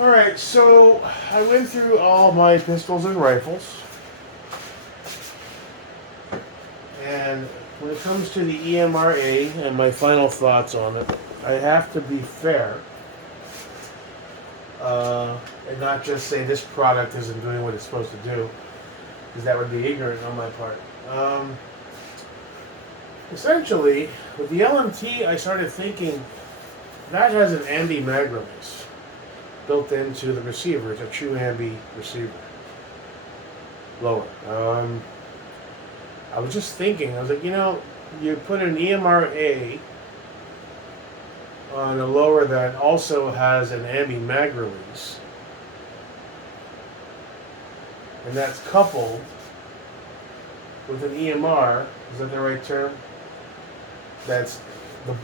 Alright, so I went through all my pistols and rifles. And when it comes to the Emr-A and my final thoughts on it, I have to be fair. And not just say this product isn't doing what it's supposed to do, because that would be ignorant on my part. Essentially, with the LMT, I started thinking that has an ambi mag release built into the receiver. It's a true ambi receiver. Lower. I was just thinking, I was like, you put an Emr-A on a lower that also has an ambi mag release, and that's coupled with an EMR, is that the right term? That's the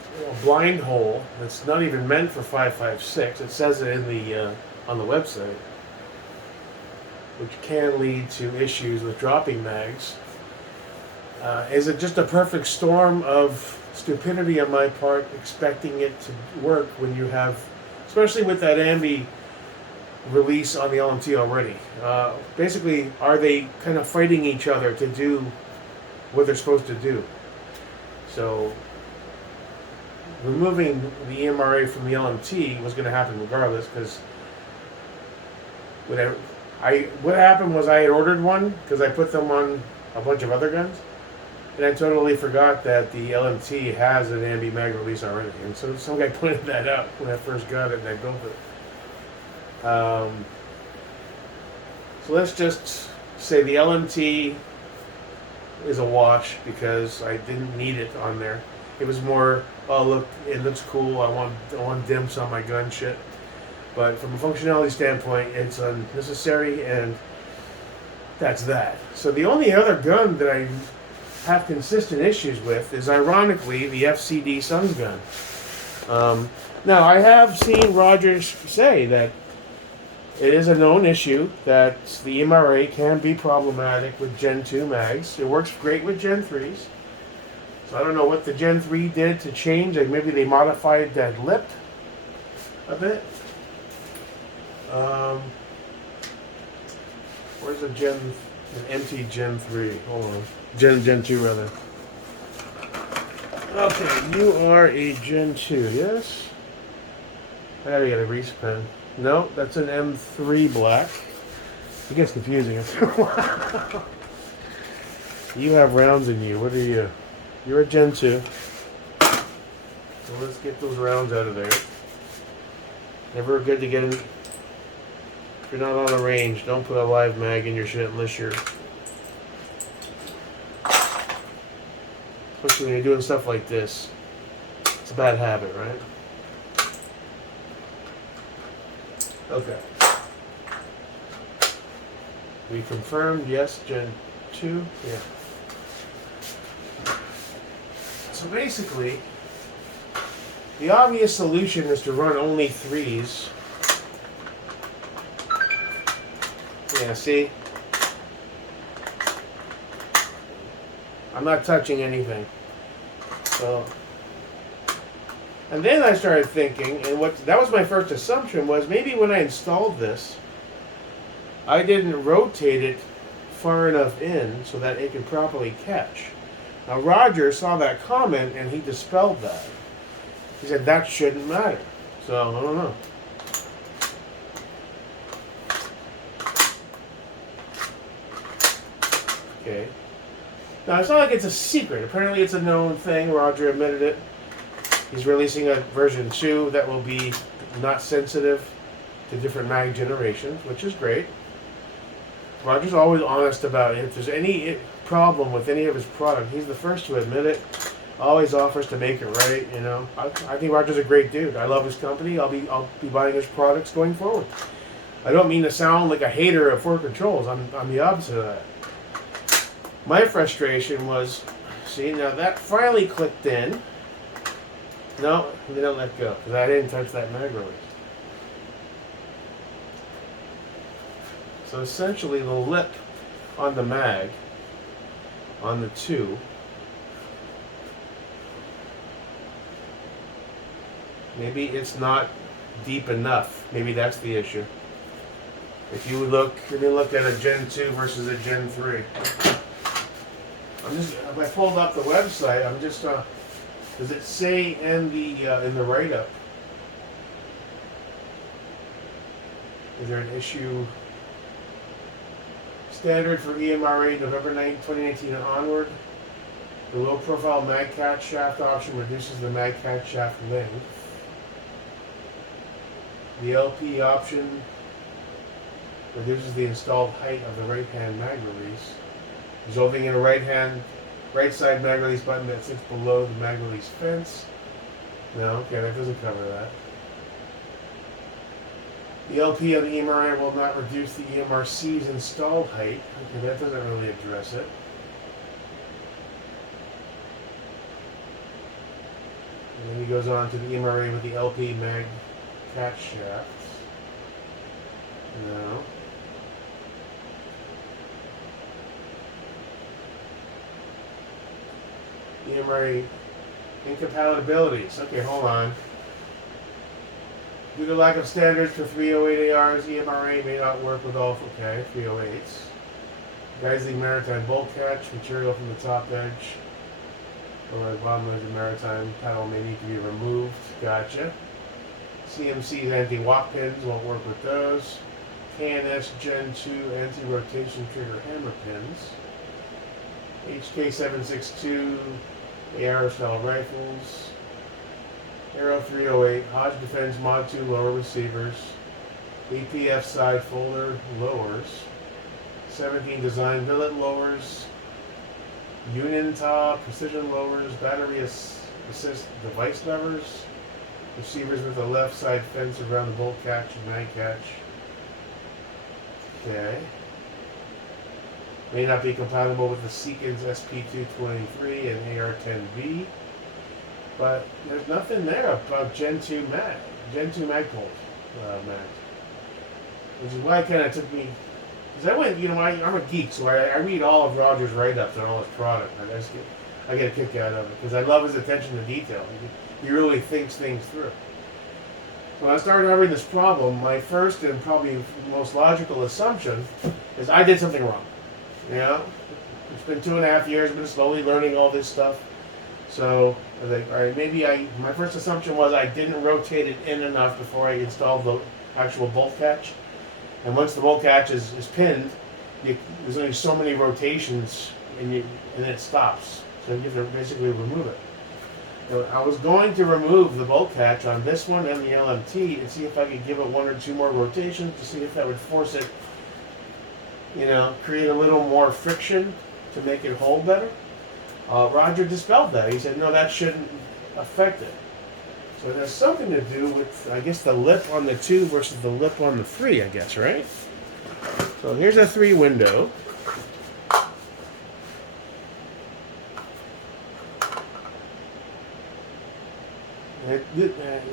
blind hole that's not even meant for 5.56. It says it in the on the website, which can lead to issues with dropping mags. Is it just a perfect storm of stupidity on my part, expecting it to work when you have, especially with that ambi release on the LMT already? Basically, are they kind of fighting each other to do what they're supposed to do? So removing the Emr-A from the LMT was going to happen regardless, because what happened was I had ordered one because I put them on a bunch of other guns, and I totally forgot that the LMT has an ambi mag release already. And so some guy pointed that out when I first got it and I built it. So let's just say the LMT is a wash because I didn't need it on there. It was more, oh look, it looks cool, I want dimps on my gun shit. But from a functionality standpoint, it's unnecessary, and that's that. So the only other gun that I have consistent issues with is, ironically, the FCD Suns gun. Now, I have seen Rogers say that it is a known issue that the Emr-A can be problematic with Gen 2 mags. It works great with Gen 3s. So I don't know what the Gen 3 did to change. Like maybe they modified that lip a bit. Where's an empty Gen 3? Hold on. Gen 2 rather. Okay, you are a Gen 2, yes? I gotta get a grease pen. No, that's an M3 black. It gets confusing after a while. You have rounds in you. What are you? You're a Gen 2. So let's get those rounds out of there. Never good to get in. If you're not on a range, don't put a live mag in your shit unless you're... Especially when you're doing stuff like this. It's a bad habit, right? Okay. We confirmed, yes, Gen 2? Yeah. So basically, the obvious solution is to run only 3s. Yeah, see? I'm not touching anything. So, and then I started thinking, and that was my first assumption, was maybe when I installed this, I didn't rotate it far enough in so that it could properly catch. Now Roger saw that comment and he dispelled that. He said that shouldn't matter. So I don't know. Okay. Now it's not like it's a secret. Apparently it's a known thing. Roger admitted it. He's releasing a version 2 that will be not sensitive to different mag generations, which is great. Roger's always honest about it. If there's any problem with any of his product, he's the first to admit it. Always offers to make it right, you know. I think Roger's a great dude. I love his company. I'll be buying his products going forward. I don't mean to sound like a hater of Ford Controls. I'm the opposite of that. My frustration was, see, now that finally clicked in. No, they didn't let go because I didn't touch that mag release. So essentially the lip on the mag, on the 2, maybe it's not deep enough Maybe that's the issue. If you look, let me look at a Gen 2 versus a Gen 3. If I pulled up the website, does it say in the write-up? Is there an issue? Standard for Emr-A November 9, 2019 and onward. The low-profile mag catch shaft option reduces the mag catch shaft length. The LP option reduces the installed height of the right-hand mag release, resulting in a right side mag release button that sits below the mag release fence. No, okay, that doesn't cover that. The LP on the Emr-A will not reduce the EMRC's installed height. Okay, that doesn't really address it. And then he goes on to the Emr-A with the LP mag catch shaft. No. Emr-A incompatibilities. Okay, hold on. Due to lack of standards for 308 ARs, Emr-A may not work with all 308s. Geisling maritime bolt catch, material from the top edge or the bottom edge of maritime paddle may need to be removed. Gotcha. CMC's anti-walk pins won't work with those. KNS Gen 2 anti-rotation trigger hammer pins. HK762 AR style rifles. Aero 308 Hodge Defense Mod 2 lower receivers. APF side folder lowers. 17 design billet lowers. Unintop precision lowers. Battery assist device levers. Receivers with the left side fence around the bolt catch and mag catch. Okay. May not be compatible with the Seekins SP223 and AR-10B. But there's nothing there about Gen 2 Magpul mag. Which is why it kind of took me... Because I went, I'm a geek, so I read all of Roger's write-ups on all his product. I get a kick out of it. Because I love his attention to detail. He really thinks things through. So when I started having this problem, my first and probably most logical assumption is I did something wrong. It's been 2.5 years, I've been slowly learning all this stuff. So I think, all right, my first assumption was I didn't rotate it in enough before I installed the actual bolt catch. And once the bolt catch is pinned, there's only so many rotations and it stops. So you have to basically remove it. I was going to remove the bolt catch on this one and the LMT and see if I could give it 1 or 2 more rotations to see if that would force it, create a little more friction to make it hold better. Roger dispelled that. He said, no, that shouldn't affect it. So it has something to do with, I guess, the lip on the 2 versus the lip on the 3, I guess, right? So here's a 3 window.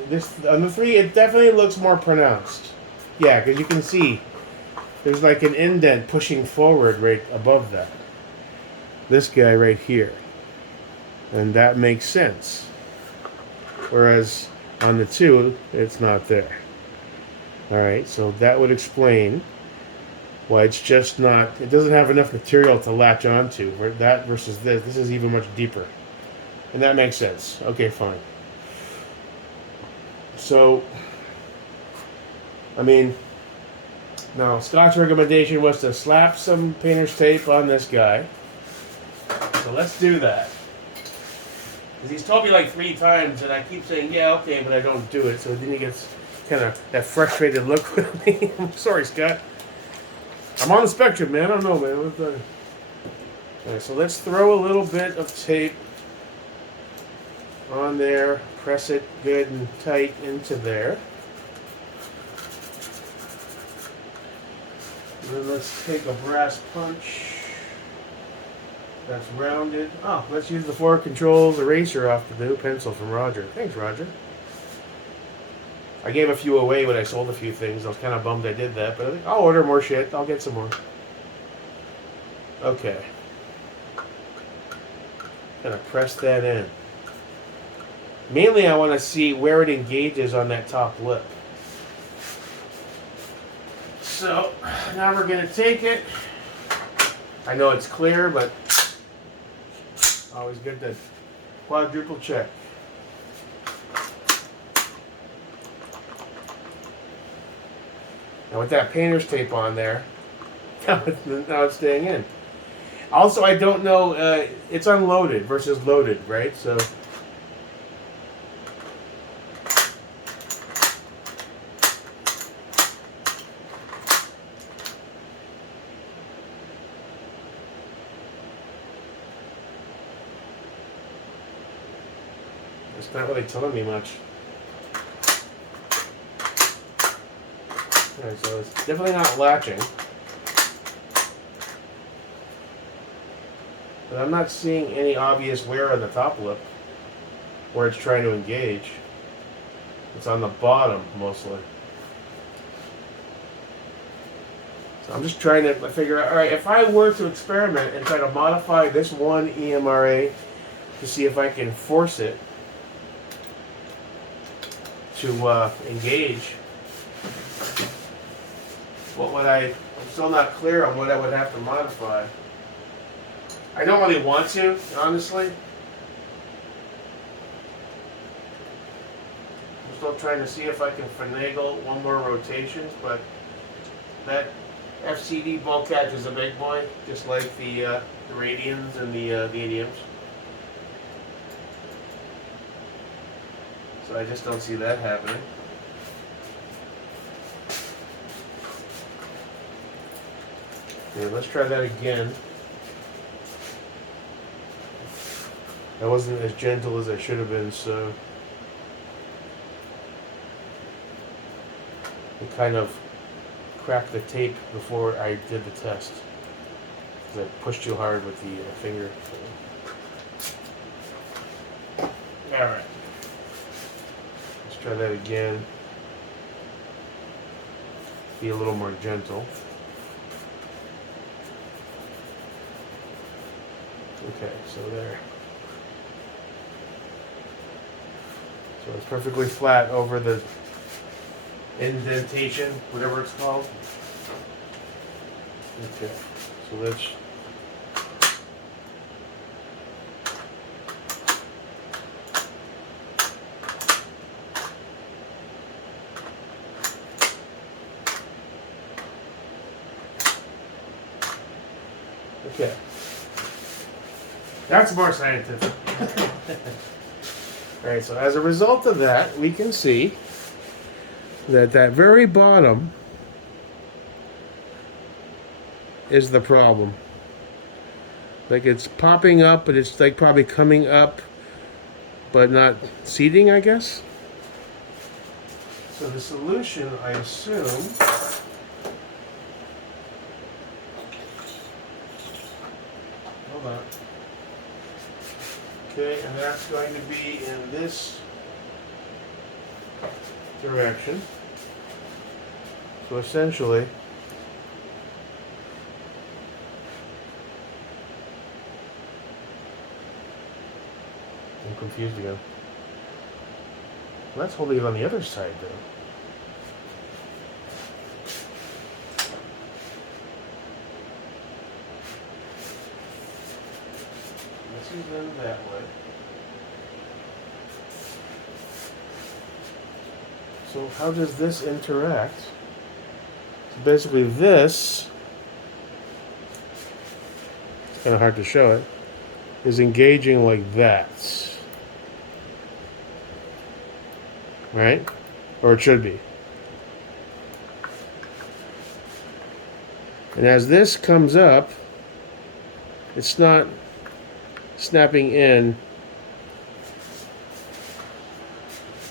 This on the 3, it definitely looks more pronounced. Yeah, because you can see there's like an indent pushing forward right above that. This guy right here. And that makes sense. Whereas on the 2, it's not there. Alright, so that would explain why it's just not, it doesn't have enough material to latch onto. That versus this is even much deeper. And that makes sense. Okay, fine. So, now Scott's recommendation was to slap some painter's tape on this guy. So let's do that. Because he's told me like 3 times, and I keep saying, yeah, okay, but I don't do it. So then he gets kind of that frustrated look with me. I'm sorry, Scott. I'm on the spectrum, man. I don't know, man. Okay, so let's throw a little bit of tape on there. Press it good and tight into there. And then let's take a brass punch that's rounded. Oh, let's use the 4 controls eraser off the new pencil from Roger. Thanks, Roger. I gave a few away when I sold a few things. I was kind of bummed I did that, but I think I'll order more shit. I'll get some more. Okay. Gonna press that in. Mainly I want to see where it engages on that top lip. So now we're going to take it. I know it's clear, but always good to quadruple check. Now with that painter's tape on there, now it's staying in. Also, I don't know, it's unloaded versus loaded, right? So it's not really telling me much. Alright, so it's definitely not latching. But I'm not seeing any obvious wear on the top lip where it's trying to engage. It's on the bottom mostly. So I'm just trying to figure out, alright, if I were to experiment and try to modify this one Emr-A to see if I can force it to engage, I'm still not clear on what I would have to modify. I don't really want to, honestly. I'm still trying to see if I can finagle one more rotations, but that FCD ball catch is a big boy, just like the Radians and the Mediums. So I just don't see that happening. Okay, let's try that again. I wasn't as gentle as I should have been, so I kind of cracked the tape before I did the test because I pushed too hard with the finger. Alright, let's try that again. Be a little more gentle. Okay, so there. So it's perfectly flat over the indentation, whatever it's called. Okay, so let's okay. That's more scientific. Alright, so as a result of that, we can see that that very bottom is the problem. Like it's popping up, but it's like probably coming up, but not seating, I guess. So the solution, I assume, hold on. Okay, and that's going to be in this direction. So essentially, I'm confused again. Well, that's holding it on the other side, though. This is in that way. So how does this interact? So basically this, it's kind of hard to show it, is engaging like that. Right? Or it should be. And as this comes up, it's not snapping in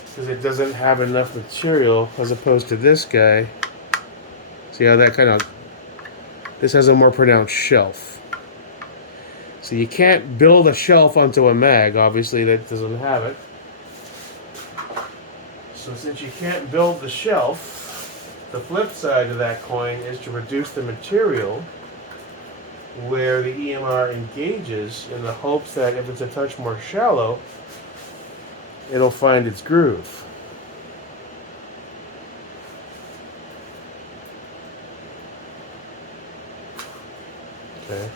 because it doesn't have enough material as opposed to this guy. See how that kind of, this has a more pronounced shelf. So you can't build a shelf onto a mag, obviously that doesn't have it. So since you can't build the shelf, the flip side of that coin is to reduce the material where the EMR engages in the hopes that if it's a touch more shallow, it'll find its groove. Okay.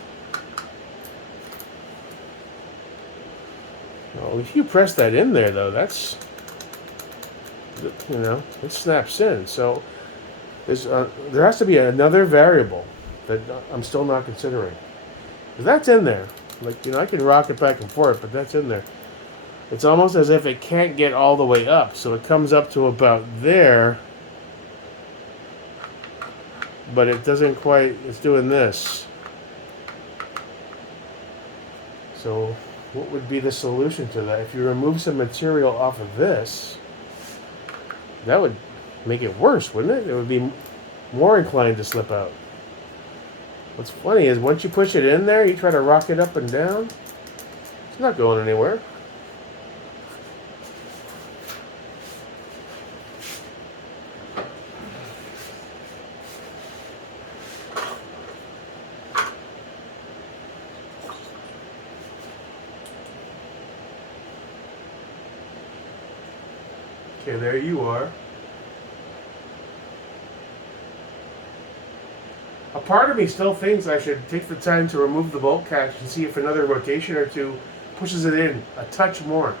Well, if you press that in there, though, that's, it snaps in. So there has to be another variable that I'm still not considering. Because that's in there. Like, I can rock it back and forth, but that's in there. It's almost as if it can't get all the way up. So it comes up to about there, but it doesn't quite, it's doing this. So what would be the solution to that? If you remove some material off of this, that would make it worse, wouldn't it? It would be more inclined to slip out. What's funny is once you push it in there, you try to rock it up and down, it's not going anywhere. Okay, there you are. A part of me still thinks I should take the time to remove the bolt catch and see if another rotation or two pushes it in a touch more.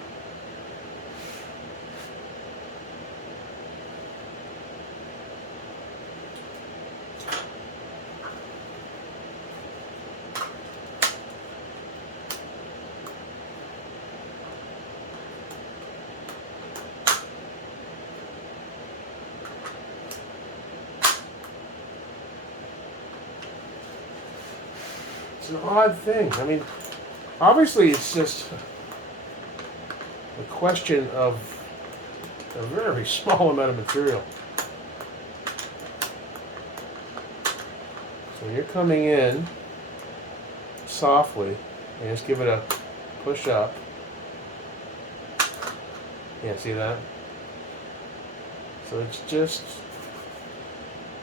It's an odd thing. I mean, obviously it's just a question of a very small amount of material. So you're coming in softly and just give it a push up. Yeah, see that? So it's just,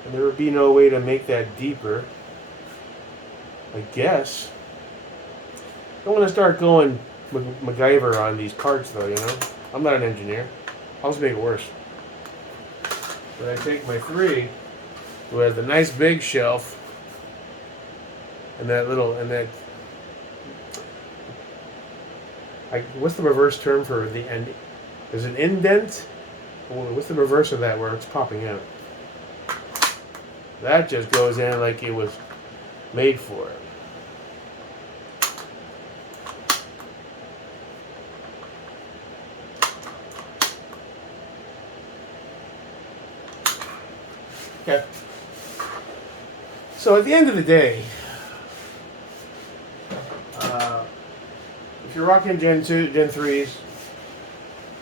and there would be no way to make that deeper, I guess. I don't want to start going MacGyver on these parts though, I'm not an engineer. I'll just make it worse. But I take my 3, who has the nice big shelf, and that little, what's the reverse term for the end? There's an indent. What's the reverse of that where it's popping out? That just goes in like it was made for it. Okay. So at the end of the day, if you're rocking Gen 2, Gen 3s,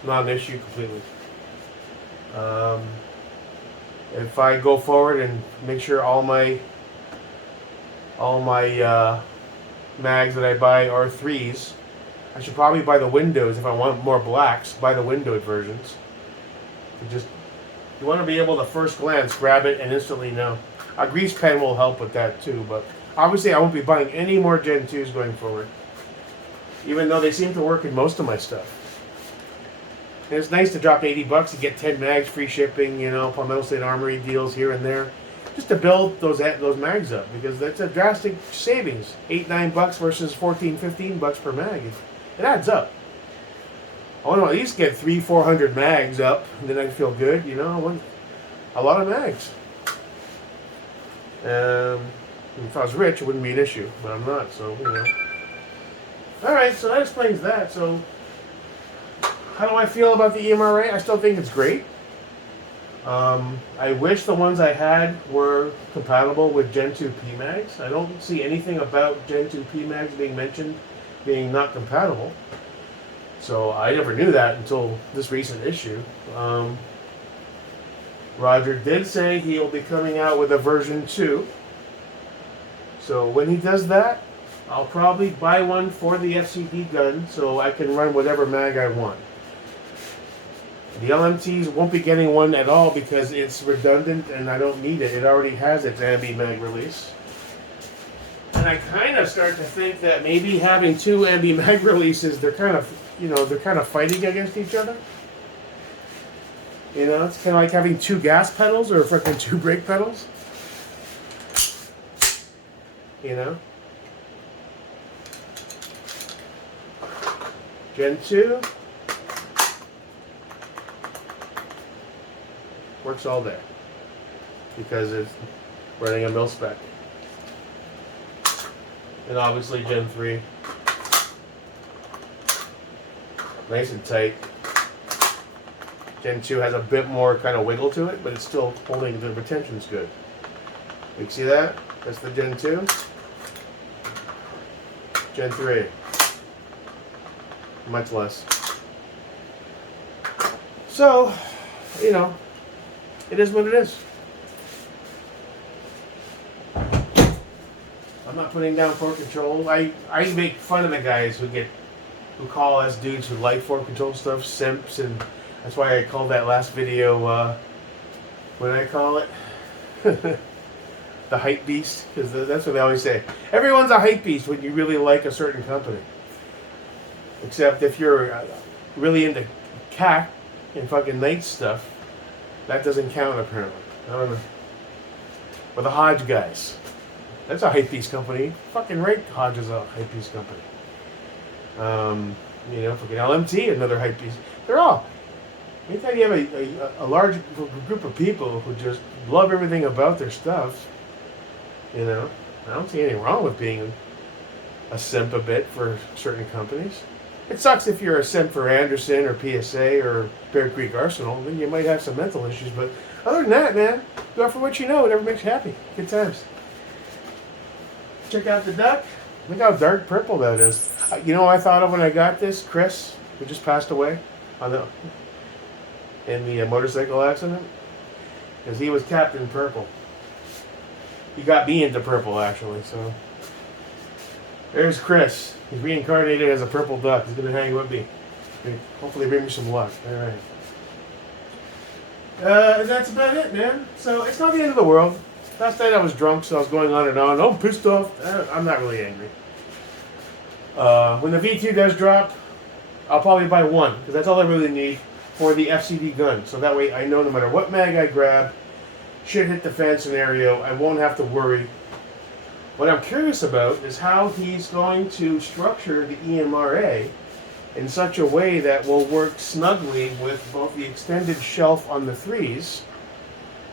not an issue completely. If I go forward and make sure all my mags that I buy are 3s, I should probably buy the windows if I want more blacks. Buy the windowed versions. You want to be able to first glance grab it and instantly know. A grease pen will help with that too, but obviously I won't be buying any more Gen 2s going forward, even though they seem to work in most of my stuff. And it's nice to drop $80 to get 10 mags, free shipping, Palmetto State Armory deals here and there, just to build those mags up, because that's a drastic savings. $8-9 versus $14-15 per mag. It adds up. I want to at least get 300-400 mags up, and then I feel good, a lot of mags. If I was rich, it wouldn't be an issue, but I'm not, so, Alright, so that explains that. So, how do I feel about the Emr-A? I still think it's great. I wish the ones I had were compatible with Gen 2 PMags. I don't see anything about Gen 2 PMags being mentioned being not compatible. So I never knew that until this recent issue. Roger did say he'll be coming out with a version 2. So when he does that, I'll probably buy one for the FCD gun so I can run whatever mag I want. The LMTs won't be getting one at all because it's redundant and I don't need it. It already has its ambi mag release. And I kind of start to think that maybe having 2 ambi mag releases, they're kind of fighting against each other. It's kind of like having 2 gas pedals or fucking 2 brake pedals. Gen 2 works all day because it's running a mil spec. And obviously Gen 3, nice and tight. Gen 2 has a bit more kind of wiggle to it, but it's still holding, the retention's good. You see that? That's the Gen 2. Gen 3, much less. So, you know, it is what it is. I'm not putting down fork control. I make fun of the guys who call us dudes who like fork control stuff simps, and that's why I called that last video, what did I call it? The hype beast, because that's what they always say. Everyone's a hype beast when you really like a certain company. Except if you're really into CAC and fucking night stuff, that doesn't count apparently. I don't know. Or the Hodge guys. That's a hype beast company. Fucking right, Hodge is a hype beast company. You know, fucking LMT, another hype beast. They're all. Anytime you have a large group of people who just love everything about their stuff, you know, I don't see anything wrong with being a simp a bit for certain companies. It sucks if you're a simp for Anderson or PSA or Bear Creek Arsenal, then you might have some mental issues. But other than that, man, go for what you know. Whatever makes you happy. Good times. Check out the duck. Look how dark purple that is. You know what I thought of when I got this? Chris, who just passed away in the motorcycle accident, because he was Captain Purple. He got me into purple, actually. So there's Chris. He's reincarnated as a purple duck. He's gonna hang with me. Hopefully, bring me some luck. All right. That's about it, man. So it's not the end of the world. Last night I was drunk, so I was going on and on. Oh, I'm pissed off. I'm not really angry. When the V2 does drop, I'll probably buy one, because that's all I really need for the FCD gun. So that way I know no matter what mag I grab, shit hit the fan scenario, I won't have to worry. What I'm curious about is how he's going to structure the Emr-A in such a way that will work snugly with both the extended shelf on the 3s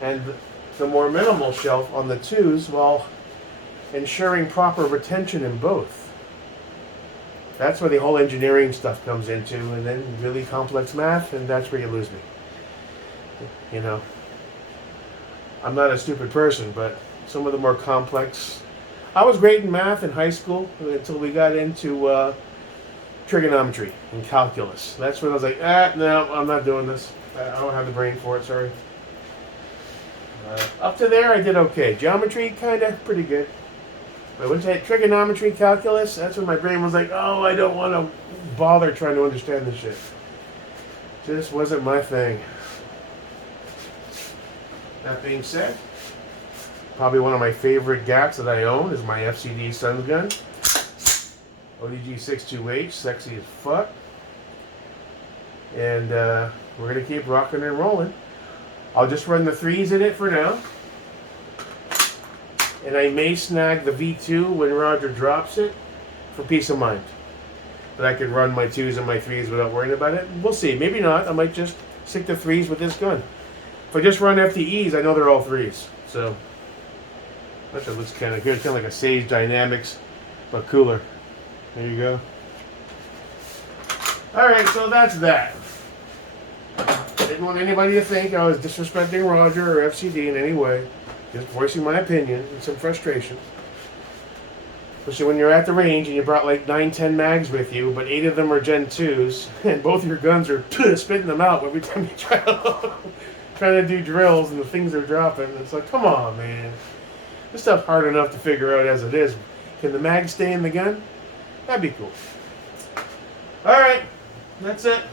and the more minimal shelf on the 2s, while ensuring proper retention in both. That's where the whole engineering stuff comes into, and then really complex math, and that's where you lose me. You know, I'm not a stupid person, but some of the more complex. I was great in math in high school until we got into trigonometry and calculus. That's when I was like, no, I'm not doing this. I don't have the brain for it, sorry. Up to there, I did okay. Geometry, kind of, pretty good. But once I hit trigonometry, calculus, that's when my brain was like, oh, I don't want to bother trying to understand this shit. Just wasn't my thing. That being said, probably one of my favorite GATs that I own is my FCD Suns gun. ODG 62H, sexy as fuck. And we're going to keep rocking and rolling. I'll just run the 3s in it for now. And I may snag the V2 when Roger drops it for peace of mind. That I can run my 2s and my 3s without worrying about it. We'll see. Maybe not. I might just stick to 3s with this gun. If I just run FTEs, I know they're all 3s. So, that looks kind of good. Kind of like a Sage Dynamics, but cooler. There you go. Alright, so that's that. Didn't want anybody to think I was disrespecting Roger or FCD in any way. Just voicing my opinion and some frustration. Especially when you're at the range and you brought like 9-10 mags with you, but 8 of them are Gen 2s, and both your guns are spitting them out every time you trying to do drills and the things are dropping. It's like, come on, man. This stuff's hard enough to figure out as it is. Can the mag stay in the gun? That'd be cool. Alright, that's it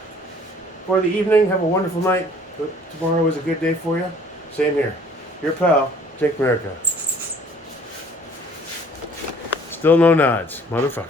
for the evening. Have a wonderful night. Hope tomorrow is a good day for you. Same here. Your pal, Jake Emr-A. Still no nods, motherfucker.